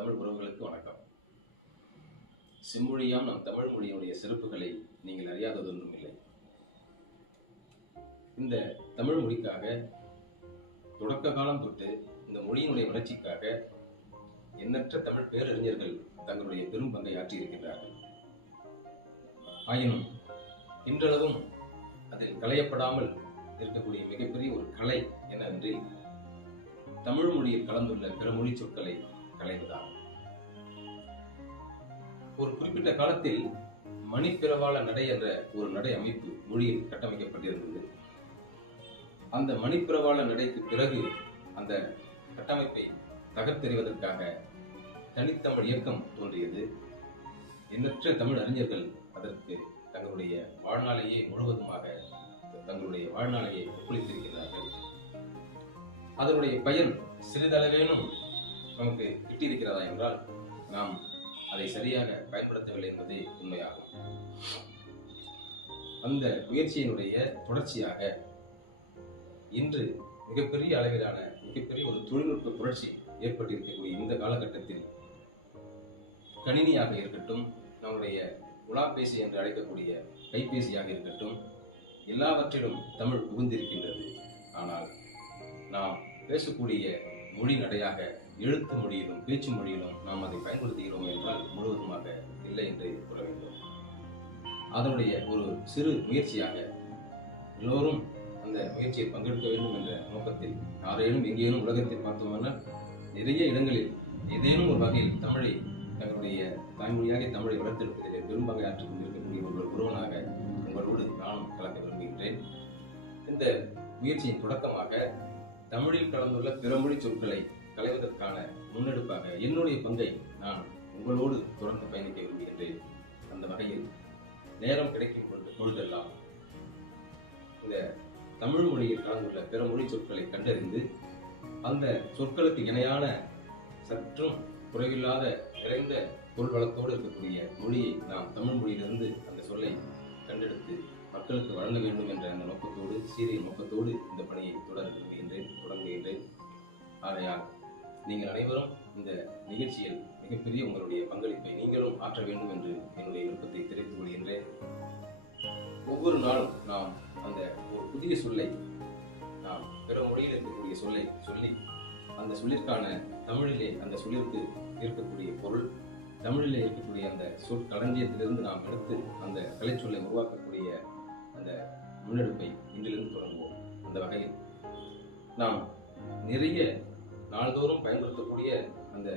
தமிழ் உறவுகளுக்கு வணக்கம். செம்மொழியாம் நம் தமிழ் மொழியினுடைய சிறப்புகளை நீங்கள் அறியாததொன்றும் இல்லை. இந்த தமிழ் மொழிக்காக தொடக்க காலம் தொட்டு இந்த மொழியினுடைய வளர்ச்சிக்காக எண்ணற்ற தமிழ் பேரறிஞர்கள் தங்களுடைய பெரும் பங்கை ஆற்றியிருக்கின்றார்கள். ஆயினும் இன்றளவும் அதில் களையப்படாமல் இருக்கக்கூடிய மிகப்பெரிய ஒரு கலை என்னவென்றில் தமிழ் மொழியில் கலந்துள்ள பிற மொழி சொற்களை களைவதாகும். ஒரு குறிப்பிட்ட காலத்தில் மணிப்பிரவாள நடை என்ற ஒரு நடை அமைப்பு மொழியில் கட்டமைக்கப்பட்டிருந்தது. அந்த மணிப்பிரவாள நடைக்கு பிறகு அந்த கட்டமைப்பை தகர்த்தெறிவதற்காக தனித்தமிழ் இயக்கம் தோன்றியது. எண்ணற்ற தமிழ் அறிஞர்கள் அதற்கு தங்களுடைய வாழ்நாளையே முழுவதுமாக தங்களுடைய வாழ்நாளையே ஒப்பளித்திருக்கிறார்கள். அதனுடைய பயன் சிறிதளவேனும் நமக்கு கிட்டியிருக்கிறதா என்றால் நாம் அதை சரியாக பயன்படுத்தவில்லை என்பதே உண்மையாகும். அந்த முயற்சியினுடைய தொடர்ச்சியாக இன்று மிகப்பெரிய அளவிலான மிகப்பெரிய ஒரு தொழில்நுட்ப புரட்சி ஏற்பட்டிருக்கக்கூடிய இந்த காலகட்டத்தில் கணினியாக இருக்கட்டும், நம்முடைய உலாப்பேசி என்று அழைக்கக்கூடிய கைபேசியாக இருக்கட்டும், எல்லாவற்றிலும் தமிழ் புகுந்திருக்கின்றது. ஆனால் நாம் பேசக்கூடிய மொழி நடையாக எழுத்து மொழியிலும் பேச்சு மொழியிலும் நாம் அதை பயன்படுத்துகிறோம் என்றால் முழுவதுமாக இல்லை என்று கூற வேண்டும். அதனுடைய ஒரு சிறு முயற்சியாக எல்லோரும் அந்த முயற்சியை பங்கெடுக்க வேண்டும் என்ற நோக்கத்தில் யாரேனும் எங்கேனும் உலகத்தில் பார்த்தோம்னா நிறைய இடங்களில் ஏதேனும் ஒரு வகையில் தமிழை தங்களுடைய தாய்மொழியாக தமிழை வளர்த்தெடுப்பதிலே பெரும்பங்கை ஆற்றிக் கொண்டிருக்கக்கூடிய ஒருவனாக உங்களோடு நானும் கலக்க விரும்புகின்றேன். இந்த முயற்சியின் தொடக்கமாக தமிழில் கலந்துள்ள பிற மொழி சொற்களை களைவதற்கான முன்னெடுப்பாக என்னுடைய பங்கை நான் உங்களோடு தொடர்ந்து பயணிக்க விரும்புகின்றேன். அந்த வகையில் நேரம் கிடைக்கும் பொழுதெல்லாம் இந்த தமிழ் மொழியில் கலந்துள்ள பிற மொழி சொற்களை கண்டறிந்து அந்த சொற்களுக்கு இணையான சற்றும் குறைவில்லாத நிறைந்த பொருள் வளத்தோடு இருக்கக்கூடிய மொழியை நாம் தமிழ் மொழியிலிருந்து அந்த சொல்லை கண்டெடுத்து மக்களுக்கு வழங்க வேண்டும் என்ற அந்த நோக்கத்தோடு சீரிய நோக்கத்தோடு இந்த பணியை தொடங்குகின்றேன். ஆகையால் நீங்கள் அனைவரும் இந்த நிகழ்ச்சியில் மிகப்பெரிய உங்களுடைய பங்களிப்பை நீங்களும் ஆற்ற வேண்டும் என்று என்னுடைய விருப்பத்தை தெரிவித்துக் கொள்கின்றேன். ஒவ்வொரு நாளும் நாம் அந்த ஒரு புதிய சொல்லை நாம் பிற மொழியில் இருக்கக்கூடிய சொல்லை சொல்லி அந்த சொல்லிற்கான தமிழிலே அந்த சொல்லிற்கு இருக்கக்கூடிய பொருள், தமிழிலே இருக்கக்கூடிய அந்த சொற்களஞ்சியத்திலிருந்து நாம் எடுத்து அந்த கலைச்சொல்லை உருவாக்கக்கூடிய அந்த முன்னெடுப்பை இன்றிலிருந்து தொடங்குவோம். அந்த வகையில் நாம் நிறைய நாள்தோறும் பயன்படுத்தக்கூடிய அந்த